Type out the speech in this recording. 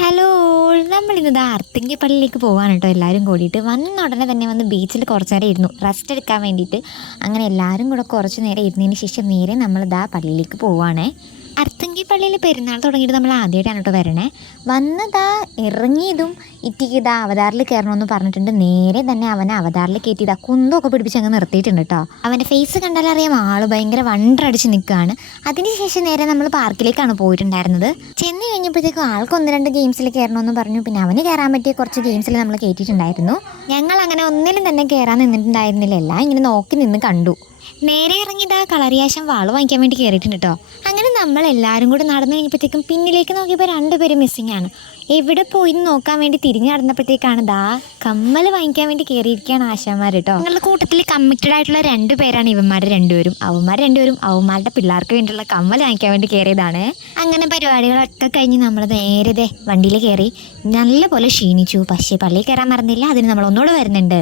Hello നമ്മളിന്നത് അർത്തിങ്കി പള്ളിയിലേക്ക് പോകാൻ കേട്ടോ എല്ലാവരും കൂടിയിട്ട് വന്ന ഉടനെ തന്നെ വന്ന് ബീച്ചിൽ കുറച്ച് നേരം ഇരുന്നു റെസ്റ്റ് എടുക്കാൻ വേണ്ടിയിട്ട്. അങ്ങനെ എല്ലാവരും കൂടെ കുറച്ച് നേരം ഇരുന്നതിന് ശേഷം നേരെ നമ്മളിതാ പള്ളിയിലേക്ക് പോവുകയാണേ. അർത്തിങ്കി പള്ളിയിൽ പെരുന്നാൾ തുടങ്ങിയിട്ട് നമ്മൾ ആദ്യമായിട്ടാണ് കേട്ടോ വരണേ. വന്നതാ ഇറങ്ങിയതും ഇറ്റിക്കിതാ അവതാറിൽ കയറണമെന്ന് പറഞ്ഞിട്ടുണ്ട്. നേരെ തന്നെ അവനെ അവതാറിൽ കയറ്റിയതാ കുന്തമൊക്കെ പിടിപ്പിച്ച് അങ്ങ് നിർത്തിയിട്ടുണ്ട് കേട്ടോ. അവൻ്റെ ഫേസ് കണ്ടാലറിയാം ആൾ ഭയങ്കര വണ്ടടിച്ച് നിൽക്കുകയാണ്. അതിനുശേഷം നേരെ നമ്മൾ പാർക്കിലേക്കാണ് പോയിട്ടുണ്ടായിരുന്നത്. ചെന്ന് കഴിഞ്ഞപ്പോഴത്തേക്കും ആൾക്ക് ഒന്ന് രണ്ട് ഗെയിംസിൽ കയറണമെന്ന് പറഞ്ഞു. പിന്നെ അവന് കയറാൻ പറ്റിയ കുറച്ച് ഗെയിംസിൽ നമ്മൾ കയറ്റിയിട്ടുണ്ടായിരുന്നു. ഞങ്ങൾ അങ്ങനെ ഒന്നിലും തന്നെ കയറാൻ നിന്നിട്ടുണ്ടായിരുന്നില്ല, എല്ലാം ഇങ്ങനെ നോക്കി നിന്ന് കണ്ടു. നേരെ ഇറങ്ങിയതാ കളറിയാശം വാള് വാങ്ങിക്കാൻ വേണ്ടി കയറിയിട്ടുണ്ട് കേട്ടോ. അങ്ങനെ നമ്മൾ എല്ലാവരും കൂടെ നടന്നു കഴിഞ്ഞപ്പോഴത്തേക്കും പിന്നിലേക്ക് നോക്കിയപ്പോൾ രണ്ടുപേരും മിസ്സിംഗ് ആണ്. എവിടെ പോയി നോക്കാൻ വേണ്ടി തിരിഞ്ഞു നടന്നപ്പോഴത്തേക്കാണ് ദാ കമ്മൽ വാങ്ങിക്കാൻ വേണ്ടി കയറിയിരിക്കുകയാണ് ആശാന്മാർ കേട്ടോ. നിങ്ങളുടെ കൂട്ടത്തിൽ കമ്മിറ്റഡ് ആയിട്ടുള്ള രണ്ടുപേരാണ് ഇവന്മാർ രണ്ടുപേരും. അവന്മാരുടെ പിള്ളേർക്ക് വേണ്ടിയുള്ള കമ്മൽ വാങ്ങിക്കാൻ വേണ്ടി കയറിയതാണ്. അങ്ങനെ പരിപാടികളൊക്കെ കഴിഞ്ഞ് നമ്മൾ നേരെ വണ്ടിയിൽ കയറി. നല്ലപോലെ ക്ഷീണിച്ചു, പക്ഷേ പള്ളിയിൽ കയറാൻ മറന്നില്ല. അതിന് നമ്മൾ ഒന്നുകൂടെ വരുന്നുണ്ട്.